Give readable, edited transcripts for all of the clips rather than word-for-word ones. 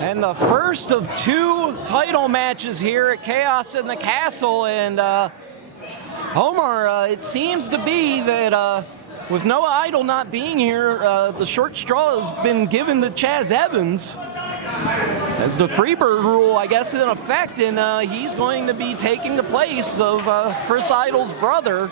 And the first of 2 title matches here at Chaos in the Castle. And Omar, it seems to be that with Noah Idol not being here, the short straw has been given to Chaz Evans. As the Freebird rule, I guess, is in effect, and he's going to be taking the place of Chris Idol's brother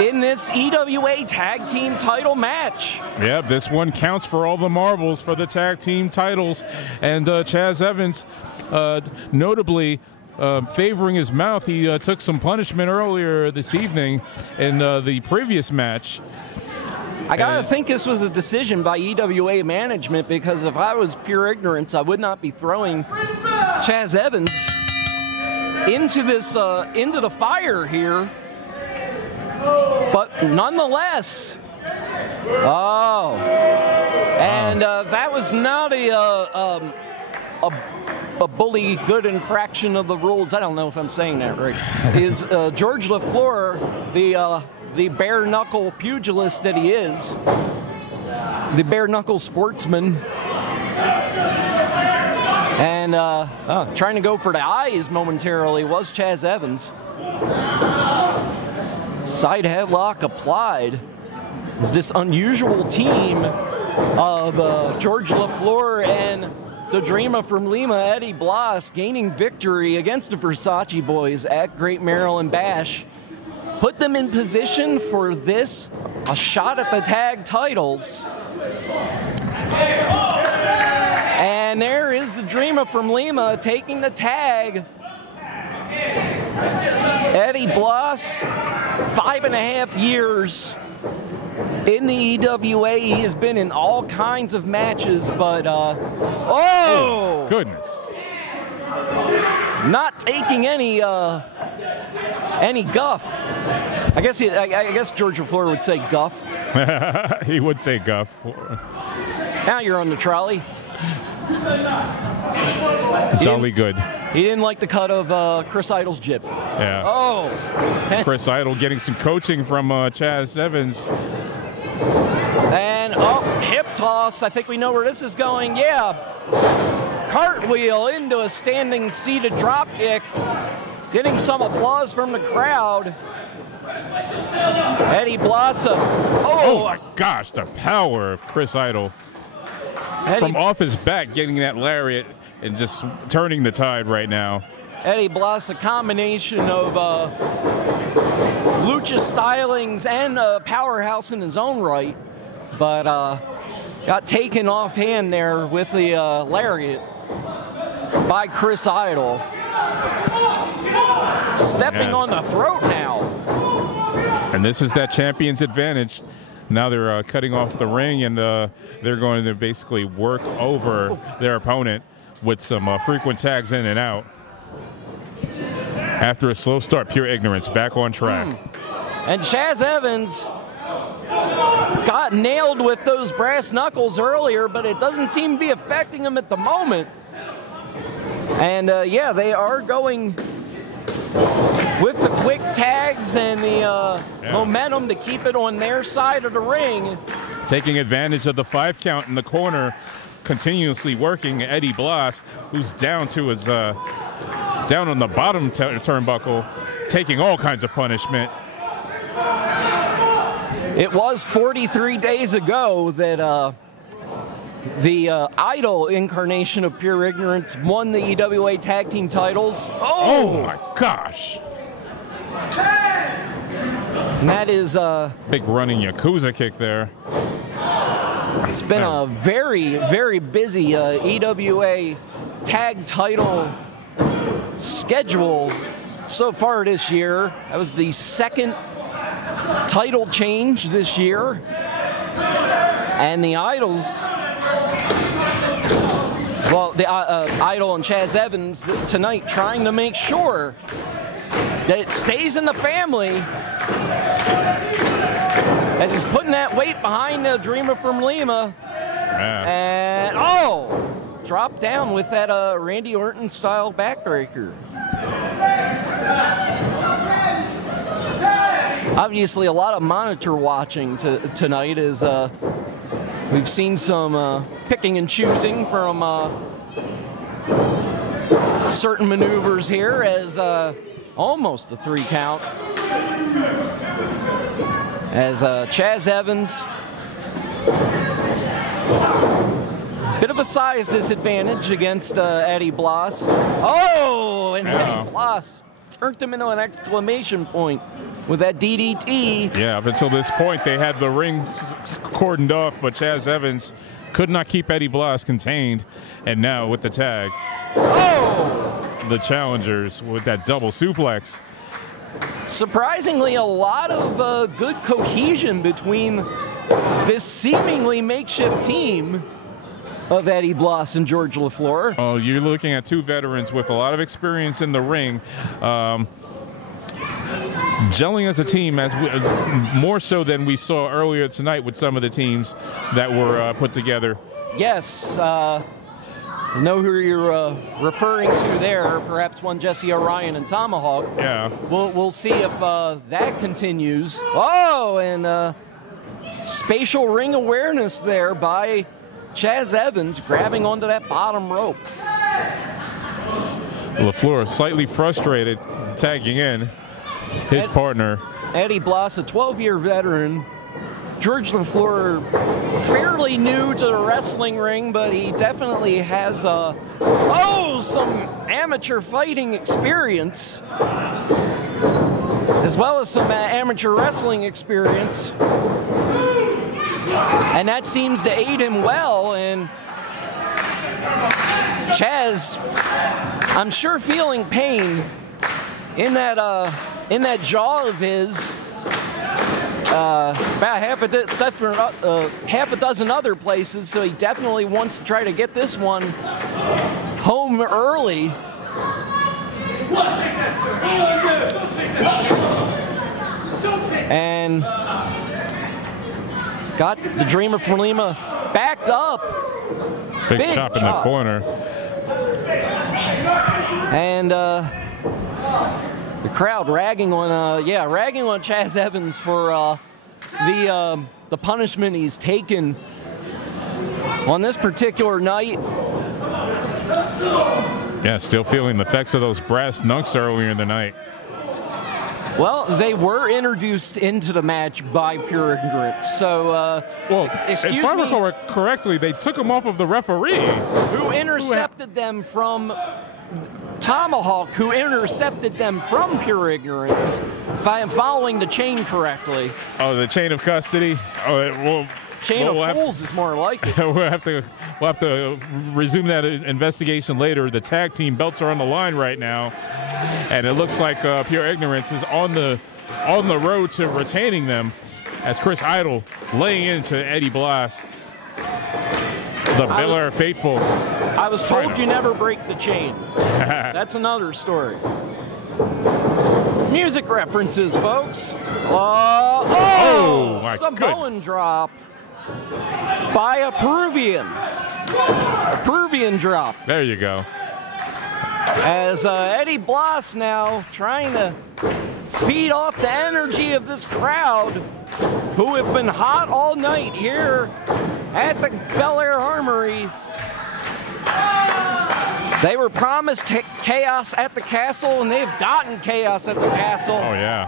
in this EWA Tag Team title match. Yeah, this one counts for all the marbles for the tag team titles. And Chaz Evans, notably favoring his mouth, he took some punishment earlier this evening in the previous match. I gotta think this was a decision by EWA management, because if I was pure ignorance, I would not be throwing Chaz Evans into this into the fire here. But nonetheless, and that was not a bully good infraction of the rules. I don't know if I'm saying that right. Is George LaFleur, the bare-knuckle pugilist that he is, the bare-knuckle sportsman, and trying to go for the eyes momentarily was Chaz Evans. Side headlock applied. Is this unusual team of George LaFleur and the Dreamer from Lima, Eddie Blas, gaining victory against the Versace Boys at Great Maryland Bash. Put them in position for this, a shot at the tag titles. And there is the Dreamer from Lima taking the tag. Eddie Blas, 5.5 years in the EWA. He has been in all kinds of matches, but oh goodness, not taking any guff. I guess George LaFleur would say guff. He would say guff. Now you're on the trolley. Jolly good. He didn't like the cut of Chris Idol's jib. Yeah. Oh. Chris Idol getting some coaching from Chaz Evans. And, hip toss. I think we know where this is going. Yeah. Cartwheel into a standing seated drop kick. Getting some applause from the crowd. Eddie Blas. Oh my gosh, the power of Chris Idol. From off his back, getting that lariat and just turning the tide right now. Eddie Blas, a combination of lucha stylings and powerhouse in his own right, but got taken offhand there with the lariat by Chris Idol. Stepping on the throat now. And this is that champion's advantage. Now they're cutting off the ring, and they're going to basically work over their opponent with some frequent tags in and out. After a slow start, pure ignorance, back on track. And Chaz Evans got nailed with those brass knuckles earlier, but it doesn't seem to be affecting him at the moment. And yeah, they are going with the quick tags and the momentum to keep it on their side of the ring. Taking advantage of the 5 count in the corner, continuously working Eddie Blas, who's down to his down on the bottom turnbuckle, taking all kinds of punishment. It was 43 days ago that the Idol incarnation of Pure Ignorance won the EWA Tag Team titles. Oh my gosh. And that is big running Yakuza kick there. It's been a very, very busy EWA tag title schedule so far this year. That was the second title change this year. And the Idols, well, the Idol and Chaz Evans tonight trying to make sure that it stays in the family, as he's putting that weight behind the Dreamer from Lima. And dropped down with that Randy Orton style backbreaker. Obviously a lot of monitor watching tonight as We've seen some picking and choosing from certain maneuvers here as almost a 3 count. As Chaz Evans, bit of a size disadvantage against Eddie Blas. Oh, and Eddie Blas turned him into an exclamation point with that DDT. Yeah, up until this point, they had the ring cordoned off, but Chaz Evans could not keep Eddie Blas contained. And now with the tag, the challengers with that double suplex. Surprisingly, a lot of good cohesion between this seemingly makeshift team of Eddie Blas and George LaFleur. Oh, you're looking at 2 veterans with a lot of experience in the ring, gelling as a team, more so than we saw earlier tonight with some of the teams that were put together. Yes, I know who you're referring to there, perhaps one Jesse Orion and Tomahawk. Yeah. We'll see if that continues. Oh, and spatial ring awareness there by Chaz Evans, grabbing onto that bottom rope. LaFleur slightly frustrated, tagging in his partner. Eddie Blas, a 12-year veteran. George LaFleur, fairly new to the wrestling ring, but he definitely has some amateur fighting experience, as well as some amateur wrestling experience. And that seems to aid him well. And Chaz, I'm sure feeling pain in that jaw of his. About half a dozen other places, so he definitely wants to try to get this one home early. And got the Dreamer from Lima backed up. Big chop in the corner. And the crowd ragging on Chaz Evans for the punishment he's taken on this particular night. Yeah, still feeling the effects of those brass knucks earlier in the night. Well, they were introduced into the match by pure ignorance. So, if I recall correctly, they took them off of the referee, who intercepted them from Tomahawk, who intercepted them from pure ignorance, if I am following the chain correctly. Oh, the chain of custody. Chain of fools is more like it. We'll have to resume that investigation later. The tag team belts are on the line right now, and it looks like pure ignorance is on the road to retaining them, as Chris Idol laying into Eddie Blas. The Bel Air faithful. I was told you never break the chain. That's another story. Music references, folks. Samoan drop by a Peruvian. A Peruvian drop. There you go. As Eddie Blas now trying to feed off the energy of this crowd, who have been hot all night here at the Bel Air Armory. They were promised chaos at the castle, and they've gotten chaos at the castle. Oh, yeah.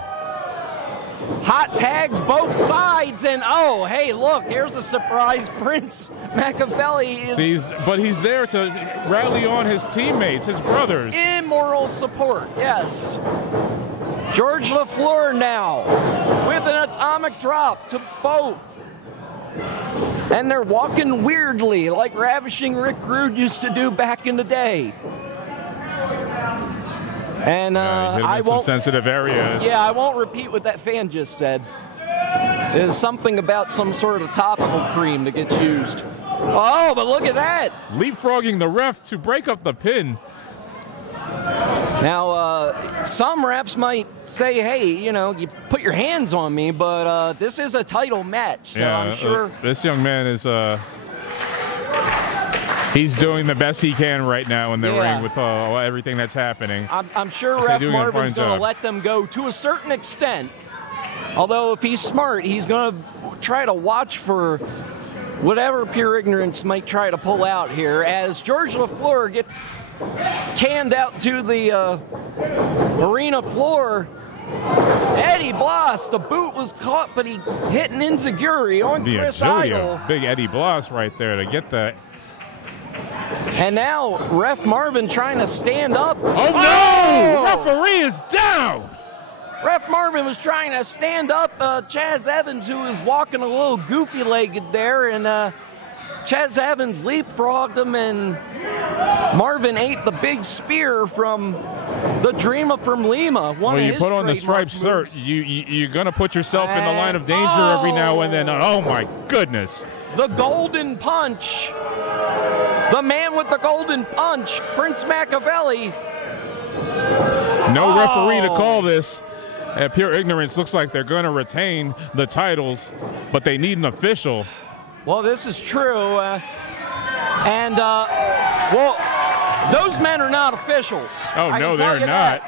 Hot tags both sides, and oh, hey, look, here's a surprise. Prince Machiavelli but he's there to rally on his teammates, his brothers. In moral support, yes. George LaFleur now with an atomic drop to both. And they're walking weirdly, like Ravishing Rick Rude used to do back in the day. And I won't. Some sensitive areas. Yeah, I won't repeat what that fan just said. There's something about some sort of topical cream that gets used. Oh, but look at that! Leapfrogging the ref to break up the pin. Now, some refs might say, hey, you put your hands on me, but this is a title match, so yeah, I'm sure. This young man is, he's doing the best he can right now in the ring with everything that's happening. I'm sure Ref Marvin's going to let them go to a certain extent. Although if he's smart, he's going to try to watch for whatever pure ignorance might try to pull out here, as George LaFleur gets canned out to the arena floor. Eddie Blas, the boot was caught, but he hit an enziguri on Chris Idol. Big Eddie Blas right there to get that. And now Ref Marvin trying to stand up. Oh no! Referee is down! Ref Marvin was trying to stand up Chaz Evans, who was walking a little goofy-legged there, and Chaz Evans leapfrogged him, and Marvin ate the big spear from the Dreamer from Lima. When you put on the striped shirt, you're going to put yourself in the line of danger every now and then. Oh, my goodness. The golden punch. The man with the golden punch, Prince Machiavelli. No referee to call this. Pure ignorance. Looks like they're going to retain the titles, but they need an official. Well, this is true. Well, those men are not officials. Oh, no, they're not.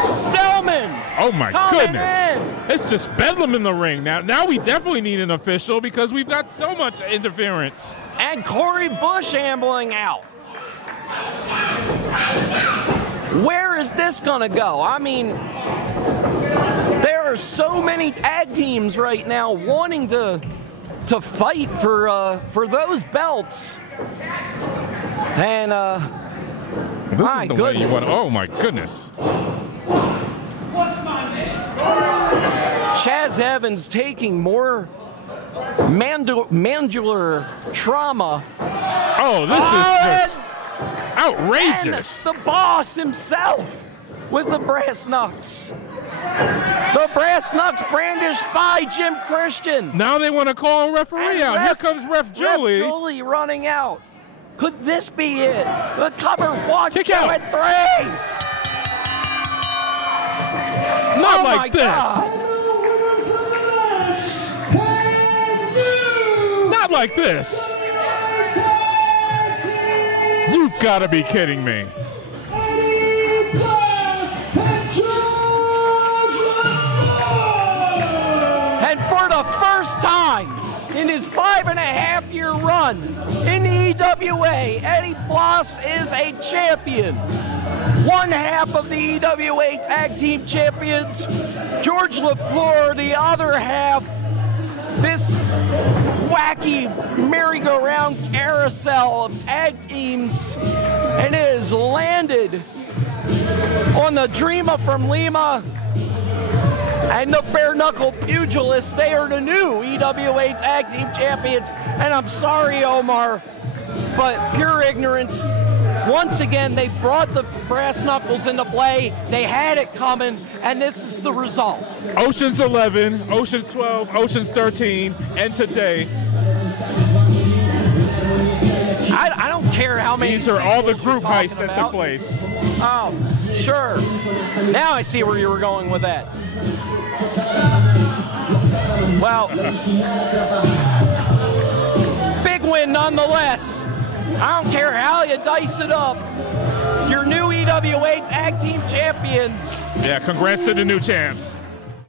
Stillman! Oh, my goodness. It's just bedlam in the ring. Now we definitely need an official because we've got so much interference. And Corey Bush ambling out. Where is this going to go? I mean, there are so many tag teams right now wanting to fight for those belts. And my goodness. Oh my goodness. Chaz Evans taking more mandibular trauma. Oh, this is just outrageous. And the boss himself with the brass knucks. The brass knucks brandished by Jim Christian. Now they want to call a referee out. Here comes Ref Julie. Ref Julie running out. Could this be it? The cover 1, 2, and 3. Not like this. Not like this. You've got to be kidding me. And for the first time in his 5.5-year run in the EWA, Eddie Blas is a champion. One half of the EWA Tag Team Champions, George LaFleur, the other half. This wacky merry-go-round carousel of tag teams, and it has landed on the Dreamer from Lima and the Bare Knuckle Pugilists. They are the new EWA Tag Team Champions, and I'm sorry, Omar, but pure ignorance. Once again, they brought the brass knuckles into play. They had it coming, and this is the result. Ocean's 11, Ocean's 12, Ocean's 13, and today. I don't care how many. These are all the group heists that took place. Oh, sure. Now I see where you were going with that. Well, big win nonetheless. I don't care how you dice it up. Your new EWA Tag Team Champions. Yeah, congrats to the new champs.